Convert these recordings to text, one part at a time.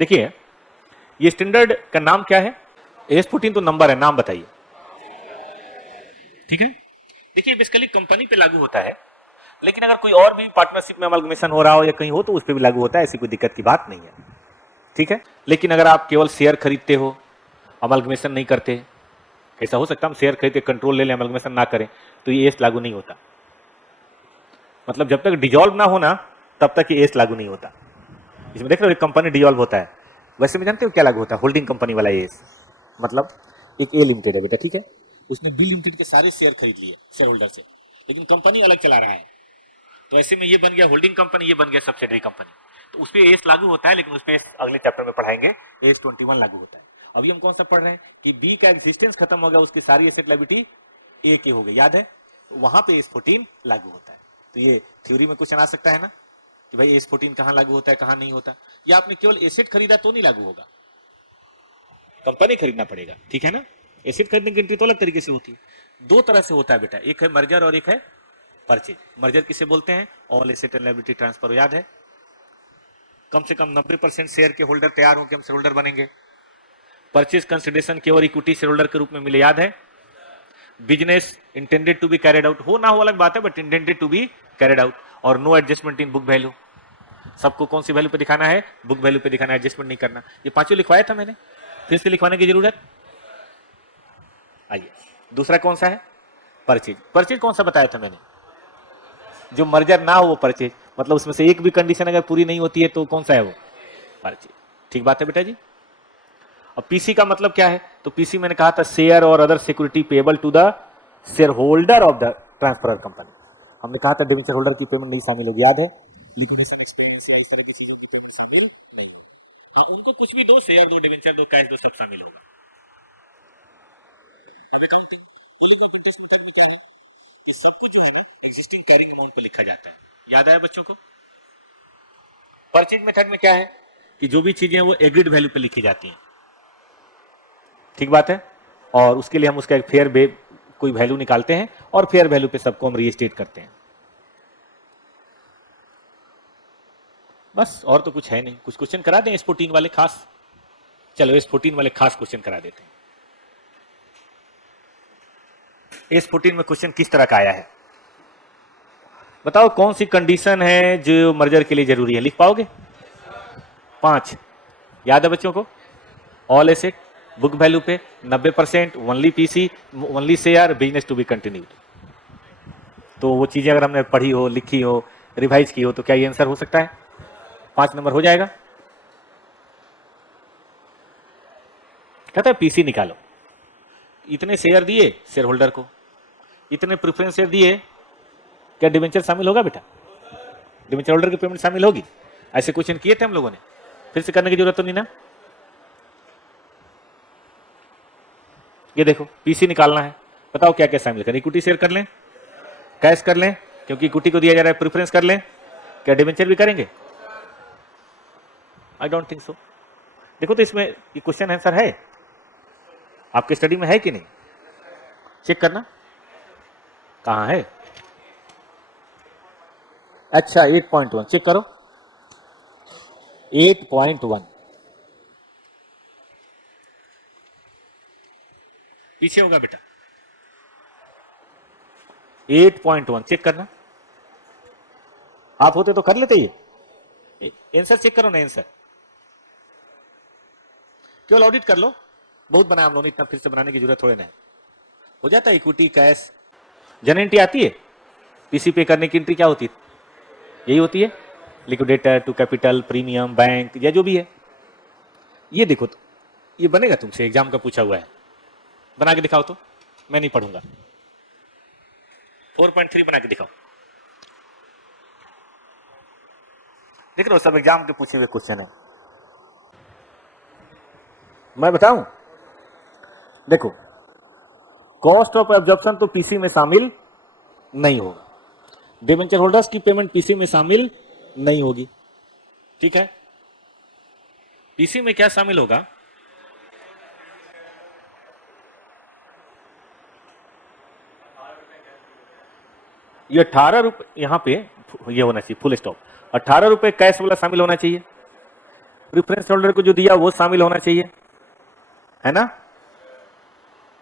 देखिए ये स्टैंडर्ड का नाम क्या है? AS14 तो नंबर है, नाम बताइए। ठीक है, देखिए बेसिकली कंपनी पे लागू होता है, लेकिन अगर कोई और भी पार्टनरशिप में अमलगमेशन हो रहा हो या कहीं हो तो उस पर भी लागू होता है, ऐसी कोई दिक्कत की बात नहीं है। ठीक है, लेकिन अगर आप केवल शेयर खरीदते हो, अमलगमेशन नहीं करते, ऐसा हो सकता है हम शेयर खरीद के कंट्रोल ले लें, अमलगमेशन ना करें, तो ये एस लागू नहीं होता। मतलब जब तक डिजॉल्व ना होना तब तक ये एस लागू नहीं होता। इसमें देख रहे हो एक कंपनी डिजॉल्व होता है, वैसे में जानते हो क्या लागू होता है? होल्डिंग कंपनी वाला एस। मतलब एक ए लिमिटेड है बेटा, ठीक है, उसने बी लिमिटेड के सारे शेयर खरीद लिए शेयर होल्डर से, लेकिन कंपनी अलग चला रहा है, तो ऐसे में ये बन गया होल्डिंग कंपनी, ये बन गया सब्सिडरी कंपनी, तो उस पर एस लागू होता है, लेकिन उस पर अगले चैप्टर में पढ़ाएंगे AS21 लागू होता है। अभी हम कौन सा पढ़ रहे हैं कि बी का एग्जिस्टेंस खत्म हो गया, उसकी सारी एसेट लायबिलिटी ए की हो गई, याद है? वहां पे AS14 लागू होता है। तो ये थ्योरी में क्वेश्चन आ सकता है ना कि भाई AS14 कहां लागू होता है, कहां नहीं होता, या आपने केवल एसेट खरीदा तो नहीं लागू होगा, कंपनी खरीदना पड़ेगा। ठीक है ना, एसेट खरीदने की एंट्री तो अलग तरीके से होती है। दो तरह से होता है बेटा, एक है मर्जर और एक है परचेज। मर्जर किसे बोलते हैं? All asset and liability transfer, याद है? कम से कम 90% शेयर के होल्डर तैयार हो कि हम शेयर होल्डर बनेंगे। परचेज कंसिडरेशन केवल इक्विटी शेयर होल्डर के रूप में मिले, याद है? Business intended to be carried out, हो ना हो अलग बात है, but intended to be carried out, और no adjustment in book value. सबको कौन सी वैल्यू पे दिखाना है? बुक वैल्यू पे दिखाना है, एडजस्टमेंट नहीं करना। ये पांचों लिखवाया था मैंने, फिर से लिखवाने की जरूरत? आइए, दूसरा कौन सा है? परचेज। परचेज कौन सा बताया था मैंने? जो मर्जर ना हो वो परचेज, मतलब उसमें से एक भी कंडीशन अगर पूरी नहीं होती है तो कौन सा है वो? परचेज। ठीक बात है बेटा जी। अब पीसी का मतलब क्या है? तो पीसी मैंने कहा था शेयर और other security payable to the shareholder of the transfer company. हमने कहा था डिवेंचर होल्डर की पेमेंट नहीं शामिल होगी, याद है? लिक्विडेशन एक्सपेंस या इस तरह की चीजों की पेमेंट शामिल नहीं। हाँ, उनको कुछ भी दो, शेयर दो, डिवेंचर दो, कैश दो, सब शामिल होगा। सब कुछ जो है ना एग्जिस्टिंग कैरिंग अमाउंट पे लिखा जाता है, याद आया बच्चों को? परचेज मेथड में क्या है कि जो भी चीजें वो एग्रीड वैल्यू पे लिखी जाती हैं, ठीक बात है, और उसके लिए हम उसका एक फेयर कोई वैल्यू निकालते हैं और फेयर वैल्यू पे सबको हम रीस्टेट करते हैं। बस और तो कुछ है नहीं। कुछ क्वेश्चन करा दें AS14 वाले खास? चलो AS14 वाले खास क्वेश्चन करा देते हैं। AS14 में क्वेश्चन किस तरह का आया है बताओ? कौन सी कंडीशन है जो मर्जर के लिए जरूरी है? लिख पाओगे? 5 याद है बच्चों को? ऑल एसेट, बुक वैल्यू पे 90%, only PC, only share, business to be continued. तो वो चीजें अगर हमने पढ़ी हो, लिखी हो, रिवाइज की हो, तो क्या ये आंसर हो सकता है? 5 नंबर हो जाएगा। कहता है पीसी निकालो, इतने शेयर दिए शेयर होल्डर को, इतने प्रेफरेंस शेयर दिए, क्या डिवेंचर शामिल होगा बेटा? डिवेंचर होल्डर की पेमेंट शामिल होगी? ऐसे क्वेश्चन किए थे हम लोगों ने, फिर से करने की जरूरत तो नहीं ना। ये देखो पीसी निकालना है, बताओ क्या क्या शामिल करें? इक्विटी शेयर कर लें, कैश कर लें क्योंकि इक्विटी को दिया जा रहा है, प्रेफरेंस कर लें, क्या डिवेंचर भी करेंगे? I don't think so. देखो तो इसमें ये क्वेश्चन आंसर है आपके स्टडी में है कि नहीं? चेक करना कहां है। अच्छा 8.1 चेक करो, 8.1 पीछे होगा बेटा। 8.1 चेक करना, आप होते तो कर लेते ये। आंसर चेक करो ना, आंसर केवल ऑडिट कर लो, बहुत बनाया हम लोगों ने, इतना फिर से बनाने की जरूरत थोड़े ना है, हो जाता है। इक्विटी, कैश, जन एंट्री आती है, पीसी पे करने की एंट्री क्या होती है? यही होती है, liquidator to capital, premium, bank या जो भी है। ये देखो तो ये बनेगा तुमसे, एग्जाम का पूछा हुआ है, बना के दिखाओ तो। मैं नहीं पढ़ूंगा, 4.3 बना के दिखाओ। देख रहे हो सब एग्जाम के पूछे हुए क्वेश्चन है। मैं बताऊं, देखो कॉस्ट ऑफ एब्जॉर्प्शन तो पीसी में शामिल नहीं होगा, डिवेंचर होल्डर्स की पेमेंट पीसी में शामिल नहीं होगी, ठीक है। पीसी में क्या शामिल होगा? ये 18 रुपए, यहां पे ये होना चाहिए फुल स्टॉप, 18 रुपए कैश वाला शामिल होना चाहिए, प्रेफरेंस होल्डर को जो दिया वो शामिल होना चाहिए, है ना।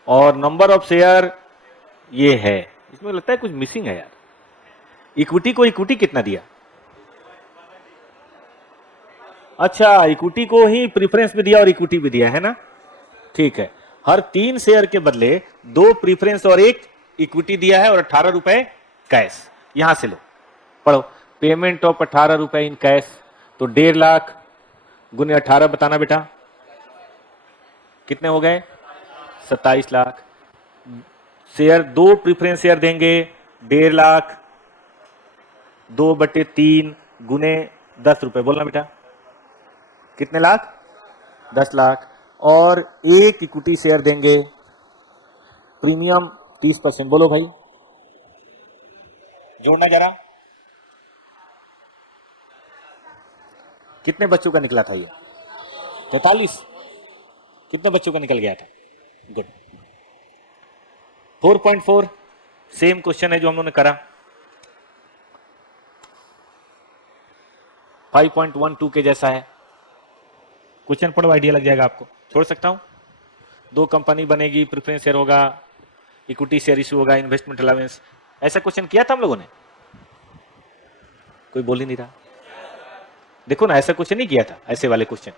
और नंबर ऑफ शेयर ये है, इसमें लगता है कुछ मिसिंग है यार। इक्विटी को इक्विटी कितना दिया, अच्छा इक्विटी को ही प्रीफरेंस भी दिया और इक्विटी भी दिया, है ना, ठीक है। हर 3 शेयर के बदले 2 प्रीफरेंस और 1 इक्विटी दिया है और 18 रुपए कैश। यहां से लो, पढ़ो। पेमेंट ऑफ 18 रुपए इन कैश, तो 1.5 लाख गुने 18 बताना बेटा, कितने हो गए, 27 लाख। शेयर 2 प्रीफरेंस शेयर देंगे 1.5 लाख, 2/3 गुने 10 रुपए, बोलना बेटा कितने लाख, 10 लाख। और 1 इक्विटी शेयर देंगे, प्रीमियम 30%, बोलो भाई, जोड़ना जरा, कितने बच्चों का निकला था ये, 43, कितने बच्चों का निकल गया था, गुड। 4.4 सेम क्वेश्चन है जो हम लोगों ने करा। 5.12 के जैसा है, क्वेश्चन पढ़ो, आइडिया लग जाएगा आपको। छोड़ सकता हूं, 2 कंपनी बनेगी, प्रेफरेंस शेयर होगा, इक्विटी शेयर इशू होगा, इन्वेस्टमेंट अलाउंस, ऐसा क्वेश्चन किया था हम लोगों ने, कोई बोल ही नहीं रहा। देखो ना, ऐसा क्वेश्चन नहीं किया था, ऐसे वाले क्वेश्चन,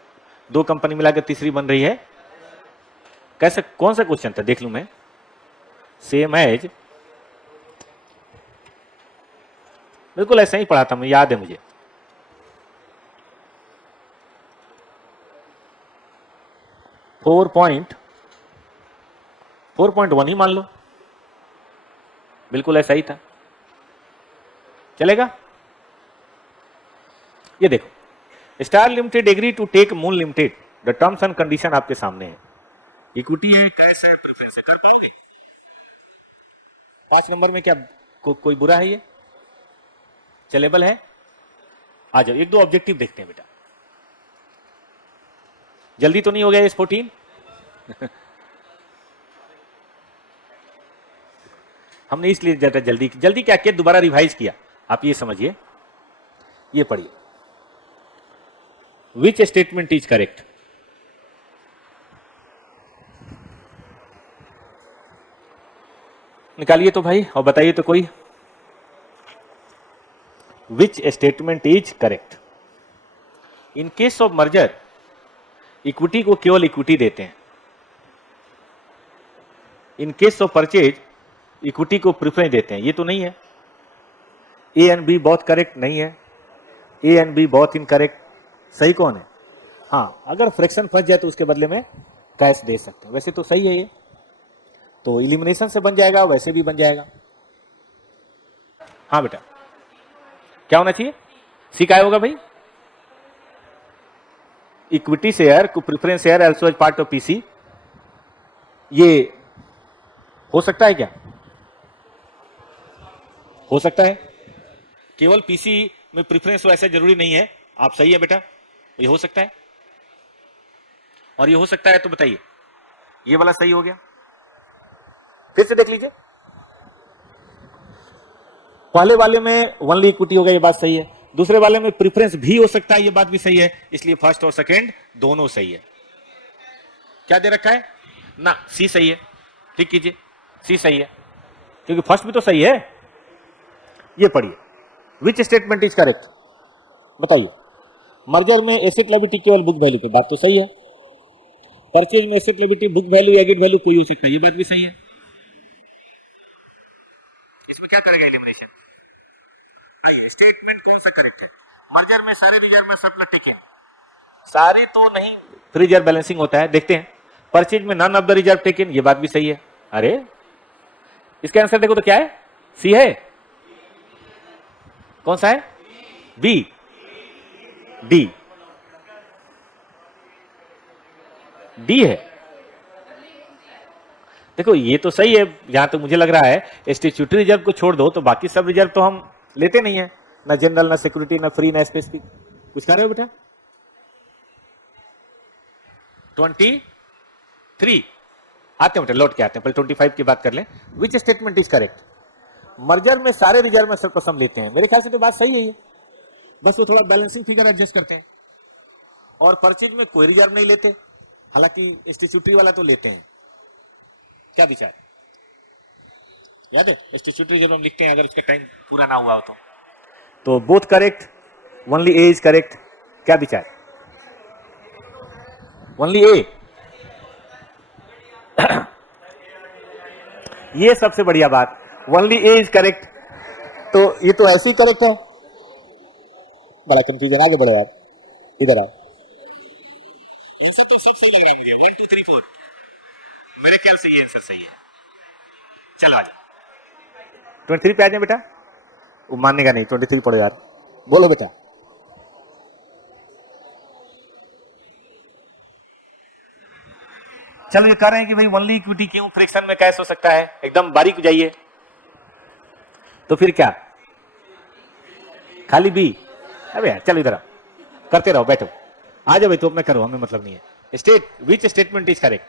2 कंपनी मिलाकर तीसरी बन रही है, कैसे, कौन सा क्वेश्चन था देख लूं मैं, सेम एज, बिल्कुल ऐसा ही पढ़ा था, मुझे याद है, मुझे 4.1 ही मान लो, बिल्कुल ऐसा ही था, चलेगा। ये देखो, star limited agree to take moon limited, the terms and condition आपके सामने है, इक्विटी है, कैश है, प्रेफरेंस है, कर पाओगे। 5 नंबर में क्या कोई बुरा है, ये चलेबल है। आ जाओ, 1-2 ऑब्जेक्टिव देखते हैं बेटा, जल्दी तो नहीं हो गया इस 14 हमने इसलिए ज्यादा जल्दी क्या किया, दोबारा रिवाइज किया। आप ये समझिए, ये पढ़िए, विच स्टेटमेंट इज करेक्ट, निकालिए तो भाई और बताइए तो कोई, विच statement is correct. In case of merger equity को केवल इक्विटी देते हैं, इन केस ऑफ परचेज इक्विटी को प्रेफरेंस देते हैं, ये तो नहीं है। ए एंड बी बहुत करेक्ट नहीं है, ए एंड बी बहुत इनकरेक्ट, सही कौन है, हाँ, अगर फ्रैक्शन फंस जाए तो उसके बदले में कैश दे सकते हैं, वैसे तो सही है ये, तो इलिमिनेशन से बन जाएगा, वैसे भी बन जाएगा। हाँ बेटा, क्या होना चाहिए, सी क्या होगा भाई, इक्विटी शेयर को preference share also as part of PC, ये हो सकता है क्या, हो सकता है, केवल पीसी में प्रेफरेंस हो ऐसा जरूरी नहीं है, आप सही है बेटा, ये हो सकता है। और ये हो सकता है तो बताइए, ये वाला सही हो गया, फिर से देख लीजिए, पहले वाले में ओनली इक्विटी होगा, ये बात सही है, दूसरे वाले में प्रेफरेंस भी हो सकता है, ये बात भी सही है, इसलिए फर्स्ट और सेकंड दोनों सही है। क्या दे रखा है ना, सी सही है, ठीक कीजिए, सी सही है, क्योंकि फर्स्ट भी तो सही है। ये पढ़िए, विच स्टेटमेंट इज करेक्ट, बताइए। मर्जर में एसेट लायबिलिटी केवल बुक वैल्यू पे, बात तो सही है। परचेज में asset liability book value agreed value कोई हो सकता है, ये बात भी सही है। इसमें क्या करेगा एलिमिनेशन, आइए स्टेटमेंट कौन सा करेक्ट है, मर्जर में सारे रिजर्व में सरप्लस टेकन, सारे तो नहीं, फ्री रिजर्व बैलेंसिंग होता है, देखते हैं। परचेज में none of the reserve taken, ये बात भी सही है। अरे इसका आंसर देखो तो क्या है, सी है, कौन सा है, बी, डी, डी है। देखो ये तो सही है, जहां तक तो मुझे लग रहा है स्टैट्यूटरी रिजर्व को छोड़ दो तो बाकी सब रिजर्व तो हम लेते नहीं है, ना जनरल, ना सिक्योरिटी, ना फ्री, ना स्पेसिफिक। कुछ कर रहे हो बेटा, 23 आते हैं बेटा, लौट के आते हैं, पहले 25 की बात कर लें। विच स्टेटमेंट इज करेक्ट, मर्जर में सारे रिजर्व में सरप्लस हम लेते हैं, मेरे ख्याल से तो बात सही है ये, बस वो थोड़ा बैलेंसिंग फिगर एडजस्ट करते हैं। और परचेज में कोई रिजर्व नहीं लेते, हालांकि स्टैट्यूटरी वाला तो लेते हैं। क्या विचार याद है? स्टैट्यूटरी जब हम लिखते हैं अगर उसका टाइम पूरा ना हुआ हो तो both correct, only A is correct. क्या विचार? ओनली ए। ये सबसे बढ़िया बात, ओनली ए इज करेक्ट। तो ये तो ऐसे ही करेक्ट है। बड़ा कंफ्यूजन, आगे बढ़ो यार, इधर आओ। आंसर तो सब सही लग रहा है मुझे, 1 2 3 4 मेरे ख्याल से ये आंसर सही है। चलो आ जाओ 23 पे आ जाए बेटा। वो मानेगा नहीं, 23 पढ़ो यार, बोलो बेटा। चलो ये कह रहे हैं कि भाई ओनली इक्विटी क्यों फ्रिक्शन में कैश हो सकता है, एकदम बारीक जाइए। तो फिर क्या, खाली बी? अबे यार चलो इधर आओ, करते रहो, बैठो, आ जाओ भाई, तो मैं करो, हमें मतलब नहीं है। State which statement is correct?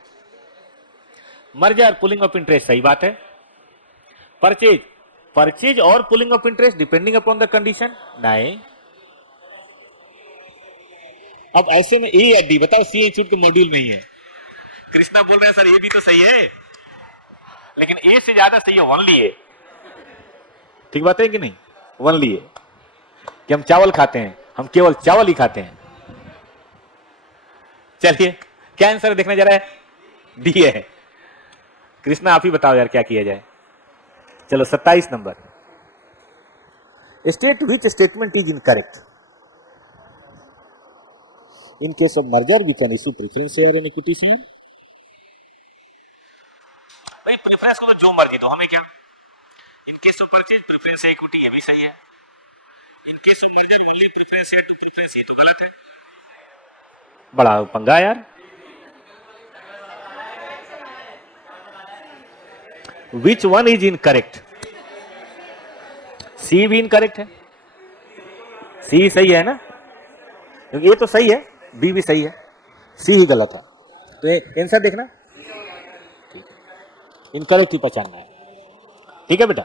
Merger pulling of interest सही बात है। परचेज, परचेज और pulling of interest depending upon the condition, नहीं। अब ऐसे में ए या डी बताओ, सी इंस्टीट्यूट के मॉड्यूल में ही है। कृष्णा बोल रहे हैं सर ये भी तो सही है, लेकिन ए से ज्यादा सही है ओनली ए। ठीक बात है कि नहीं? ओनली ए, कि हम चावल खाते हैं, हम केवल चावल ही खाते हैं। चलिए क्या आंसर देखने जा रहा है? डी है। कृष्णा आप ही बताओ यार क्या किया जाए। चलो 27 नंबर, state which statement is incorrect in case of merger with an issue preference share and equity share. भाई प्रेफरेंस को तो जो मर्जी दो, हमें क्या। In case of purchase preference है इक्विटी, ये भी सही है। In case of merger only preference है टू प्रेफरेंस, ये तो गलत है। बड़ा पंगा यार। Which one is incorrect? C भी इनकरेक्ट है। सी सही है ना, क्योंकि ये तो सही है, बी भी सही है, सी ही गलत है। तो आंसर देखना, इनकरेक्ट ही पहचानना है। ठीक है बेटा।